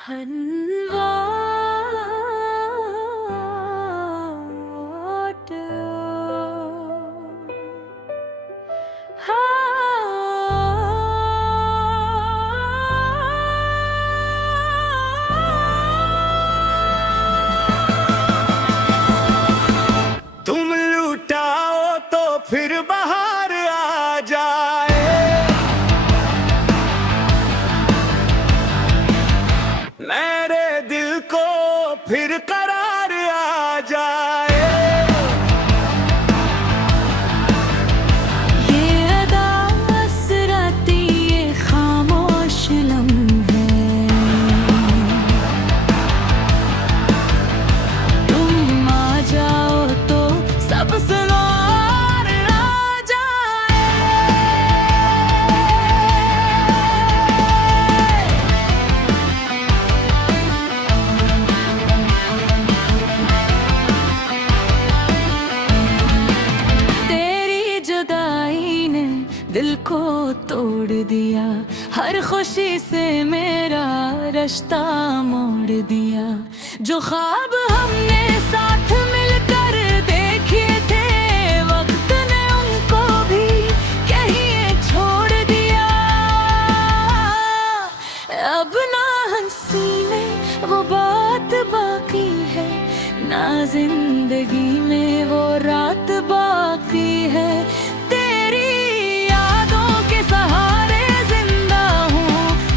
हलवा तुम लुटाओ तो फिर बाहर आ जाए। मेरे दिल को फिर करार आ जाए। ये अदा असराती ये खामोश लम्हे, तुम आ जाओ तो सब सुनार आ जाए। तेरी जुदाई ने दिल को तोड़ दिया, हर खुशी से मेरा रिश्ता मोड़ दिया। जो ख्वाब हमने साथ मिलकर देखे थे, वक्त ने उनको भी कहीं छोड़ दिया। अब ना हंसी में वो बात बाकी है, ना जिंदगी में वो रात बाकी है। तेरी यादों के सहारे जिंदा हूँ,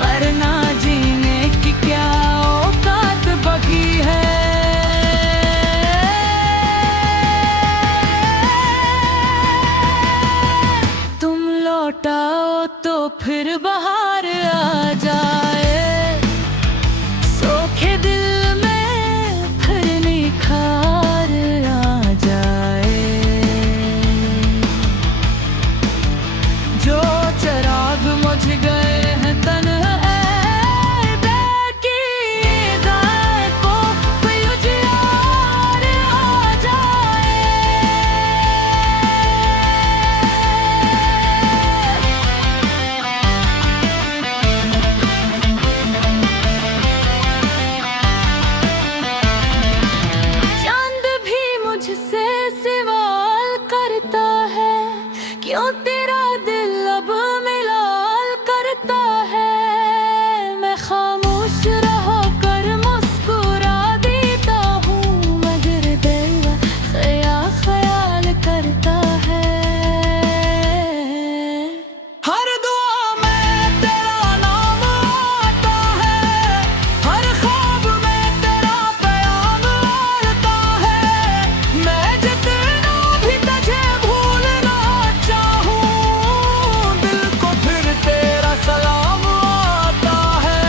वरना जीने की क्या औकात बाकी है। तुम लौटाओ तो फिर बाहर आ जाए। सोखे दिल में फिर निखार आ जाए। जो चिराग मुझ गए हैं तन की गाय को कोई उजियार आ जाए। चांद भी मुझसे सवाल करता है, क्यों तेरा दिल अब मिलाल करता है। मैं खामोश रहो कर मुस्कुरा देता हूँ, मगर दिल ख्याल करता है। हर दुआ में तेरा नाम आता है, हर ख्वाब में तेरा प्याम आता है। मैं जितना भी तुझे भूलना चाहूँ, दिल को फिर तेरा सलाम आता है।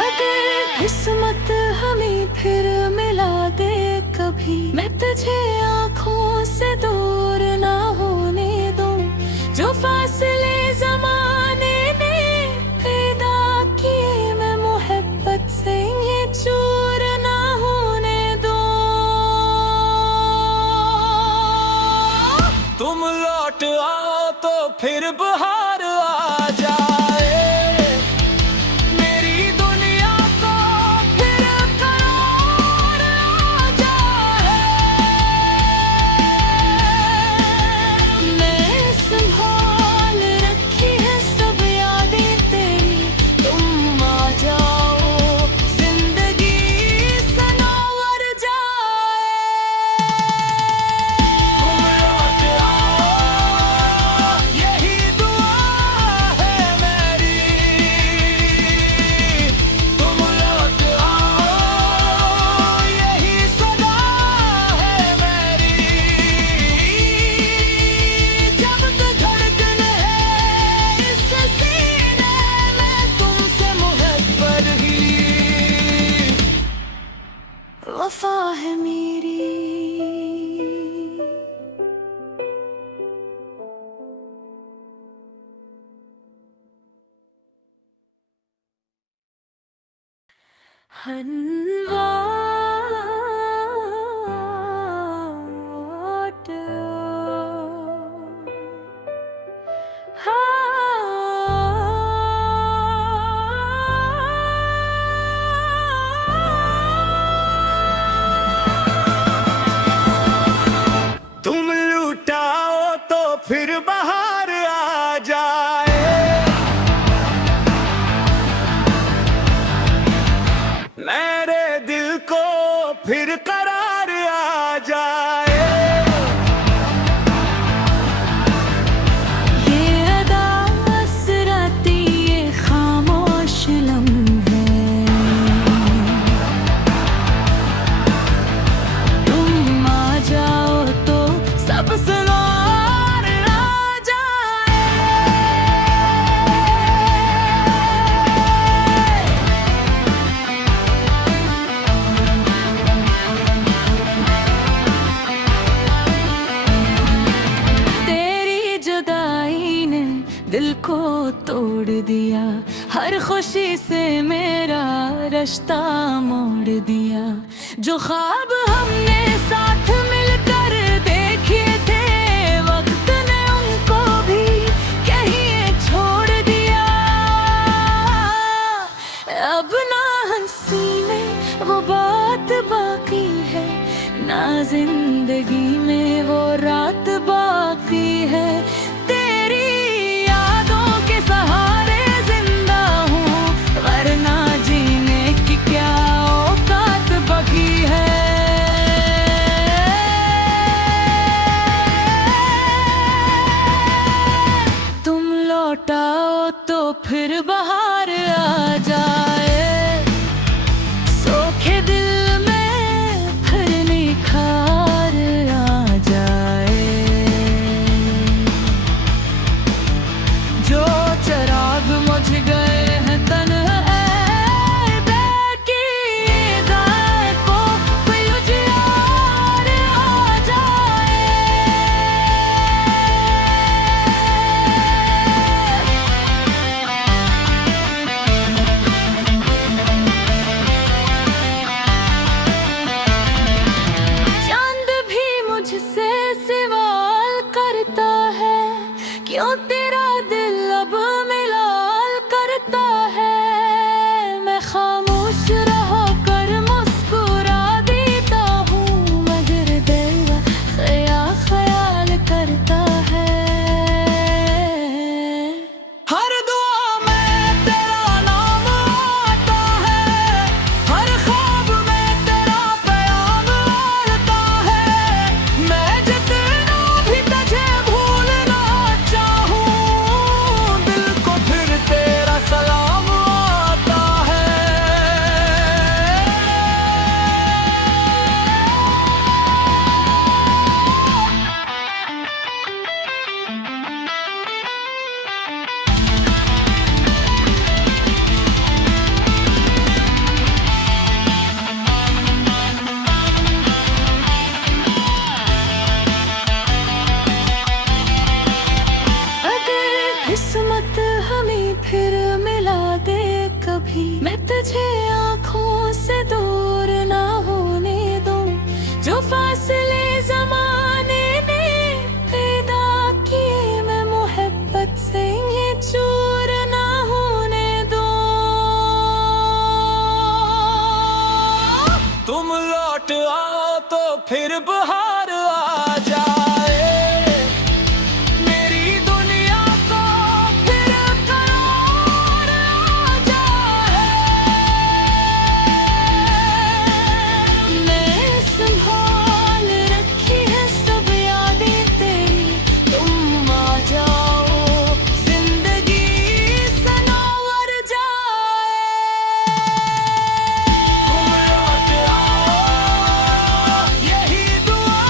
अगर किस्मत हमें फिर मिला दे कभी, मैं तुझे आँखों से दूर ना होने दूं। जो फासले ज़माने ने पैदा किए, मैं मोहब्बत से ये चूर ना होने दूं। तुम लौट आओ तो फिर बाहर आ जाए। मेरी दुनिया को फिर करार आ जाए। मैं संभाल रखी है सब यादें तेरी, तुम आ जाओ जिंदगी सनवर जाए। तुम लौट आओ, यही दुआ है हलवा तुम लुटाओ तो फिर बाहर आ जाए, मेरे दिल को फिर करार आ जाए। ये अदा असराती ये खामोश लम्हे, तुम आ जाओ तो सब सवार आ जाए। तेरी जुदाई ने दिल को तोड़ दिया, हर खुशी से मेरा रिश्ता मोड़ दिया। जो ख्वाब हमने साथ मिलकर देखे थे, वक्त ने उनको भी कहीं छोड़ दिया। अब ना हंसी में वो बात बाकी है, ना जिंदगी में वो रात बाकी है। तेरी यादों के सहारे जिंदा हूँ, वरना जीने की क्या औकात बाकी है। तुम लौटाओ तो फिर बाहर आ जाए, सोखे दिल में फिर निखार आ जाए। जो चिराग मुझ गए हैं तन्हाई की गाय को कोई उजियार आ जाए। चांद भी मुझसे सवाल करता है, क्यों तेरा दिल अब मिलाल करता है। मैं खामोश रहो कर मुस्कुरा देता हूँ, मगर दिल ख्याल करता है। हर दुआ में तेरा नाम आता है, हर ख्वाब में तेरा प्यार आता है। मैं जितना भी तुझे भूलना चाहूँ, दिल को फिर तेरा सलाम आता है। अगर किस्मत हमें फिर मिला दे कभी, मैं तुझे आँखों से दूर ना होने दूं। जो फासले जमाने ने पैदा किए, मैं मोहब्बत से ये चूर ना होने दूं। तुम लौट आओ तो फिर बाहर आ जाए, मेरी दुनिया को फिर करार आ जाए। मैं संभाल रखी है सब यादें तेरी, तुम आ जाओ जिंदगी सनवर जाए। तुम लौट आओ, यही दुआ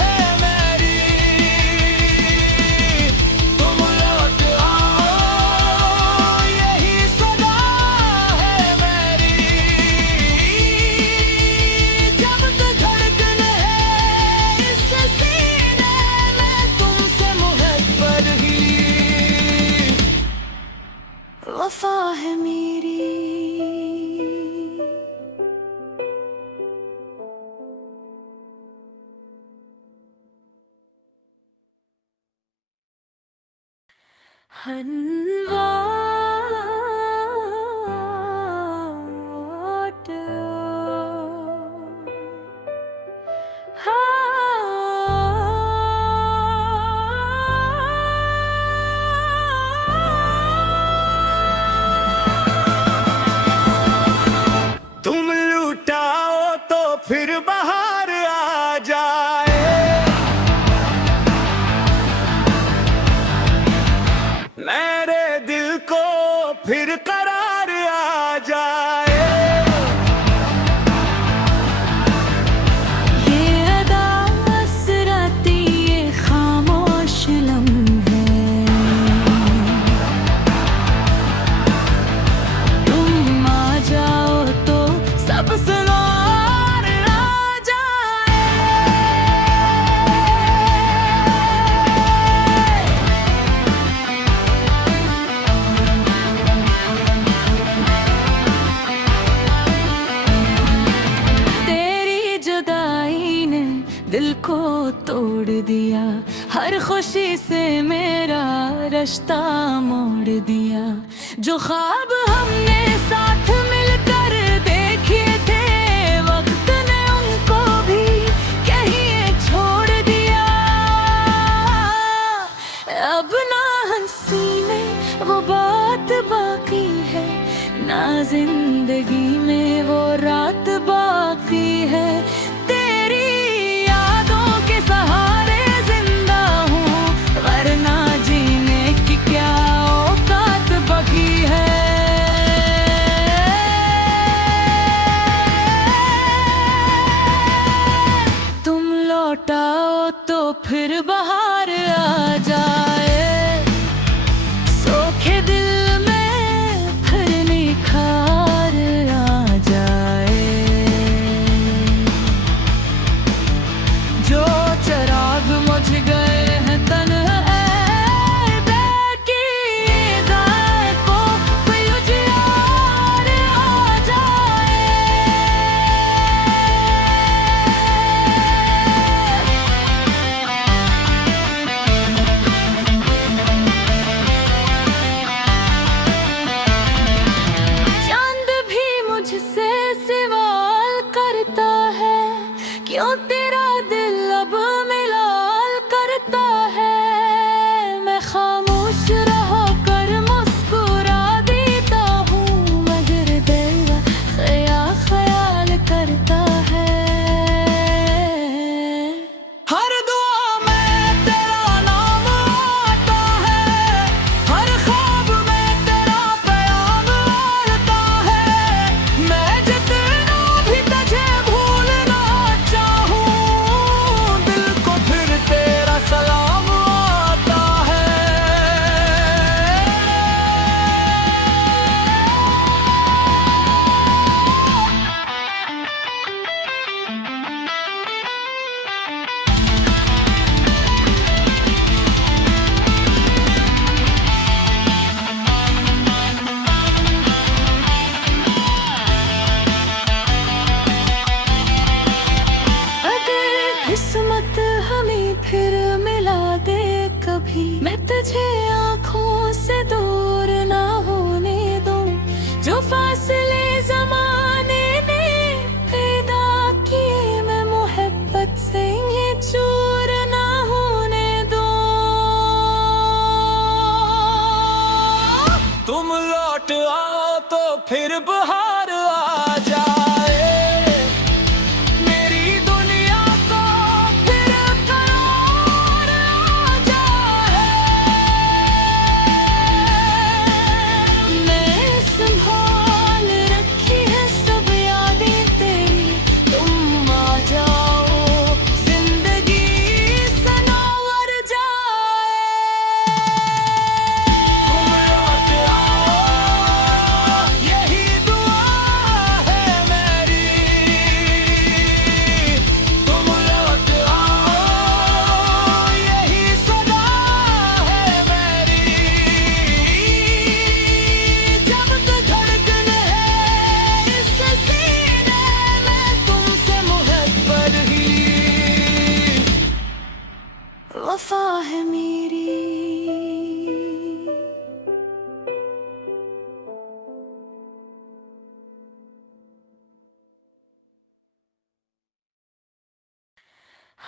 है। हलवा तुम लुटाओ तो फिर बाहर आ जाए, मेरे दिल को फिर करार आ जाए। ये अदा असराती ये खामोश लम्हे, तुम आ जाओ तो सब सुनार आ जाए। तेरी जुदाई ने दिल को तोड़ दिया, हर खुशी से मेरा रिश्ता मोड़ दिया। जो ख्वाब हमने साथ मिलकर देखे थे, वक्त ने उनको भी कहीं छोड़ दिया। अब ना हंसी में वो बात बाकी है, ना जिंदगी में वो रात बाकी है। तेरी यादों के सहारे जिंदा हूँ, वरना जीने की क्या औकात बाकी है। तुम लौटाओ तो फिर बाहर आ जाए, सोखे दिल में फिर निखार आ जाए। जो चिराग मुझ गए हैं तन्हाई बैठी गाय को कोई उजियार आ जाए। चांद भी मुझसे सवाल करता है, क्यों तेरा दिल अब मिलाल करता है। मैं खामोश रहा कर मुस्कुरा देता हूँ, मगर दिल ख्याल करता है। हर दुआ में तेरा नाम आता है, हर ख्वाब में तेरा प्याम आता है। मैं जितना भी तुझे भूलना चाहूँ, दिल को फिर तेरा सलाम आता है। अगर किस्मत हमें फिर मिला दे कभी, मैं तुझे आँखों से दूर ना होने दूं। जो फासले जमाने ने पैदा किए, मैं मोहब्बत से ये चूर ना होने दूं। तुम लौट आओ तो फिर बाहर आ जाए, मेरी दुनिया को फिर करार आ जाए। मैं संभाल रखी है सब यादें तेरी, तुम आ जाओ जिंदगी सनवर जाए। तुम लौट आओ, यही दुआ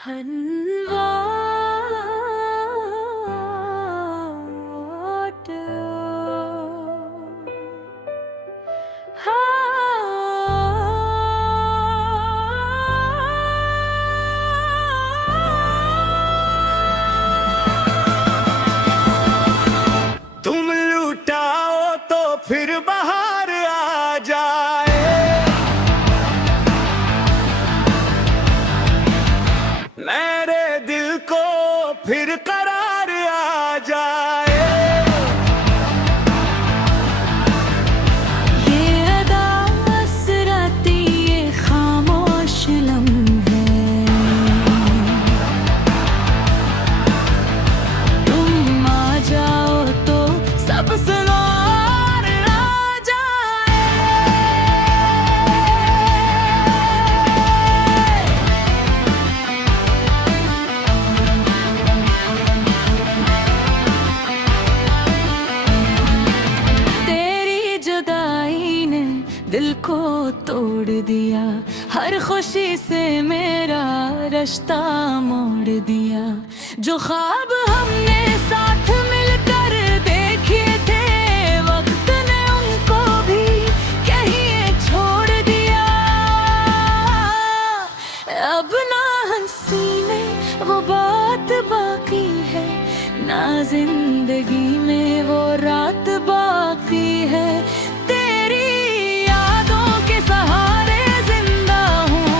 हलवा तुम लुटाओ तो फिर बाहर आ जाए, मेरे दिल को फिर करार आ जाए। ये अदा असराती ये खामोश लम्हे, तुम आ जाओ तो सब सुनार आ जाए। तेरी जुदाई ने दिल को तोड़ दिया, हर खुशी से मेरा रिश्ता मोड़ दिया। जो ख्वाब हमने साथ मिलकर देखे थे, वक्त ने उनको भी कहीं छोड़ दिया। अब ना हंसी में वो बात बाकी है, ना जिंदगी में वो रात बाकी है। तेरी यादों के सहारे जिंदा हूँ,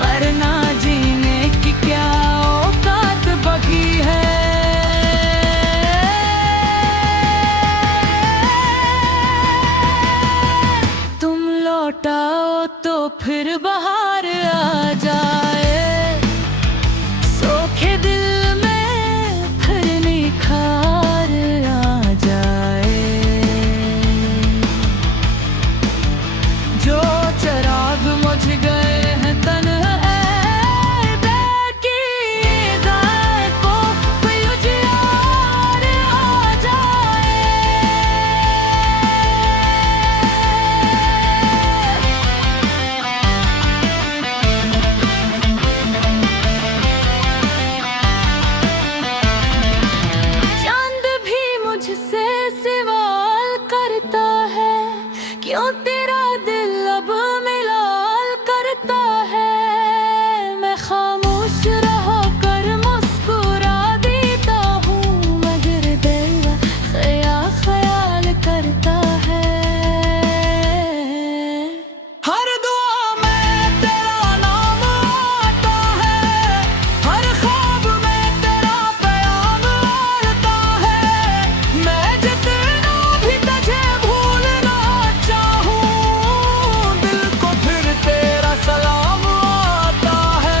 वरना जीने की क्या औकात बाकी है। तुम लौटाओ तो फिर बाहर आ जाए, सोखे दिल में फिर निखार आ जाए। जो चिराग मुझ गए हैं तन की गाय को कोई उजियार आ जाए। चांद भी मुझसे सवाल करता है, क्यों तेरा दिल अब मिलाल करता है। मैं खामोश रहो कर मुस्कुरा देता हूँ, मगर दिल ख्याल करता है। हर दुआ में तेरा नाम आता है, हर ख्वाब में तेरा प्याम आता है। मैं जितना भी तुझे भूलना चाहूँ, दिल को फिर तेरा सलाम आता है।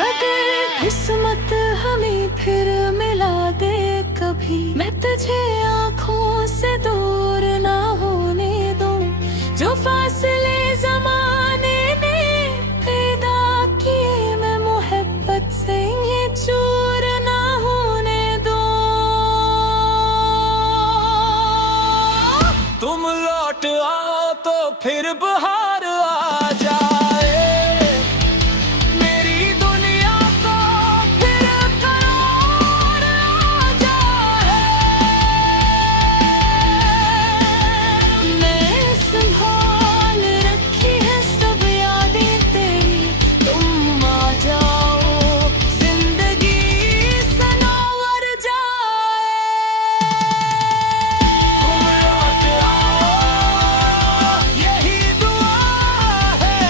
अगर किस्मत हमें फिर मिला दे कभी, मैं तुझे आँखों से दूर ना होने दूं। जो फासले ज़माने ने पैदा किए, मैं मोहब्बत से ये चूर ना होने दूं। तुम लौट आओ तो फिर बाहर आ जाए, मेरी दुनिया को फिर करार आ जाए। मैं संभाल रखी है सब यादें तेरी, तुम आ जाओ जिंदगी सनवर जाए। तुम लौट आओ, यही दुआ है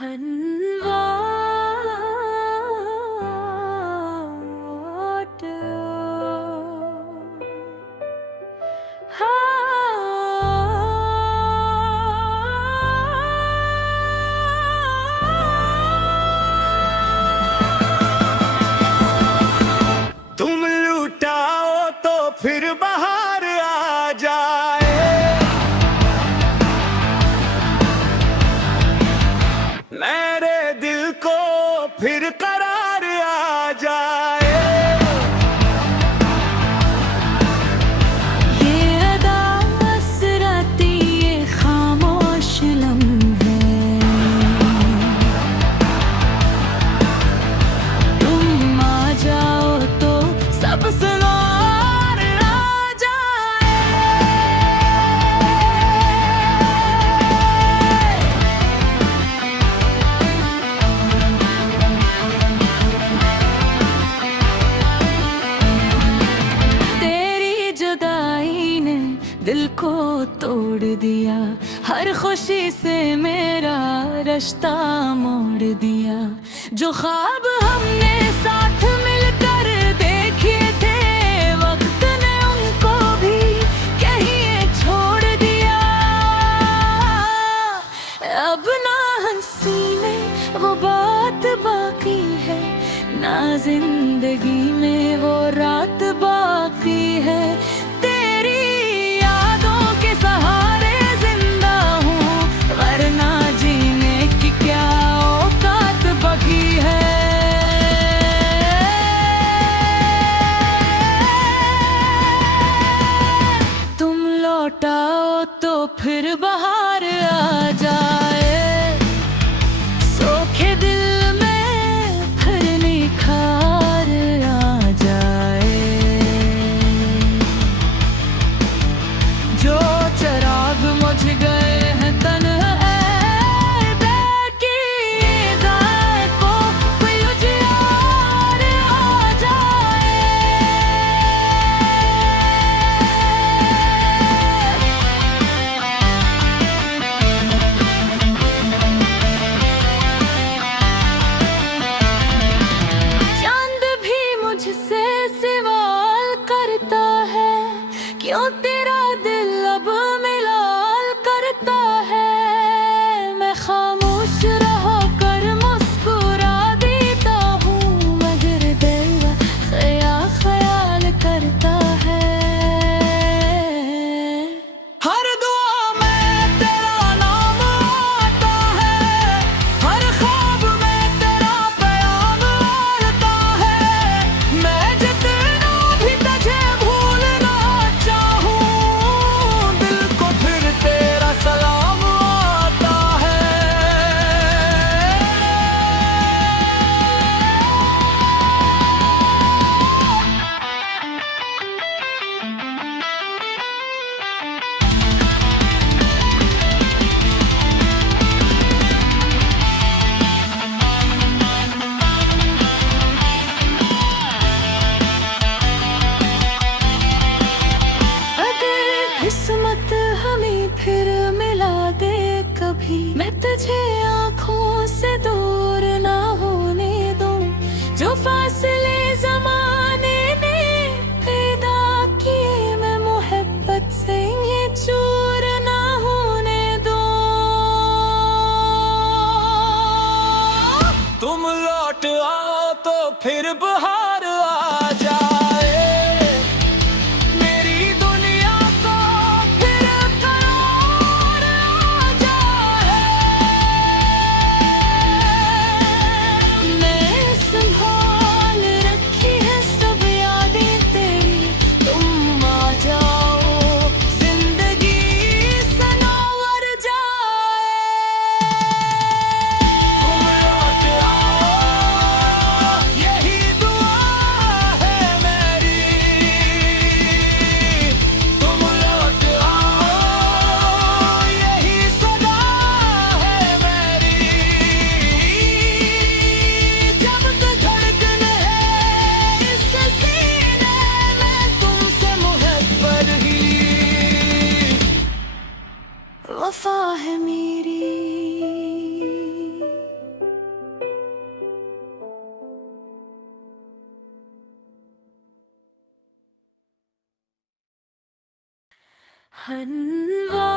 हलवा तुम लुटाओ तो फिर बाहर आ जाए, मेरे दिल को फिर करार आ जाए। ये अदा असराती ये खामोश लम्हे, तुम आ जाओ तो सब सवार आ जाए। तेरी जुदाई ने दिल को तोड़ दिया, हर खुशी से मेरा रिश्ता मोड़ दिया। जो ख्वाब हमने साथ मिलकर देखे थे, वक्त ने उनको भी कहीं छोड़ दिया। अब ना हंसी में वो बात बाकी है, ना जिंदगी में वो रात बाकी है। तेरी यादों के सहारे जिंदा हूँ, वरना जीने की क्या औकात बाकी है। तुम लौटाओ तो फिर बाहर आ जाए, सोखे दिल में फिर निखार आ जाए। जो चिराग मुझ गए हैं तन की गाय को कोई उजियार आ जाए। चांद भी मुझसे सवाल करता है, क्यों तेरा दिल अब मिलाल करता है। मैं खामोश रहो कर मुस्कुरा देता हूँ, मगर दिल ख्याल करता है। हर दुआ में तेरा नाम आता है, हर ख्वाब में तेरा प्याम आता है। मैं जितना भी तुझे भूलना चाहूँ, दिल को फिर तेरा सलाम आता है। अगर किस्मत हमें फिर मिला दे कभी, मैं तुझे आँखों से दूर ना होने दूं। जो फासले ज़माने ने पैदा किए, मैं मोहब्बत से ये चूर ना होने दूं। तुम लौट आओ तो फिर बाहर आ जाए, मेरी दुनिया को फिर करार आ जाए। मैं संभाल रखी है सब यादें तेरी, तुम आ जाओ जिंदगी सनवर जाए। तुम लौट आओ, यही दुआ हलवा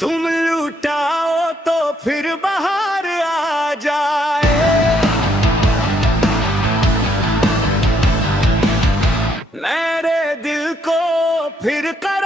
तुम लुटाओ तो फिर बाहर आ जाए, मेरे दिल को फिर कर